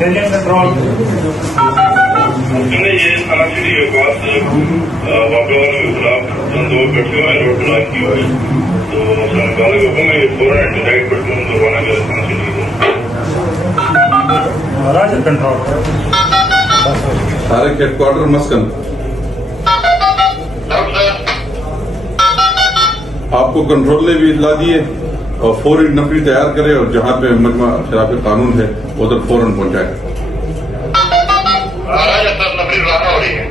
Control हमने ये थाना सिटी के पास वाकवा के खिलाफ दो व्यक्तियों ने रोड ब्लॉक की हुई, तो सरकार के हुक्म में ये फौरन डिसाइड करते हैं रवाना कर थाना सिटी को महाराज कंट्रोल सारे हेडक्वार्टर मस्कन आपको कंट्रोल ने भी इतला दिए और फौरन नफरी तैयार करे और जहां पे मजमा खिलाफ कानून है उधर फौरन पहुंचाए। नफरी रवाना हो रही है।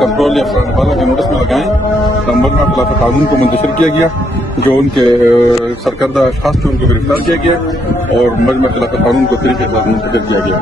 कंट्रोल या वाला के नोटिस में लगाएं। नंबर में खिलाफ कानून को मुंतशिर किया गया, जो उनके सरकर्दा अशखास थे उनको गिरफ्तार किया गया और मजमा खिलाफ कानून को तरीके से मुंतशिर किया गया।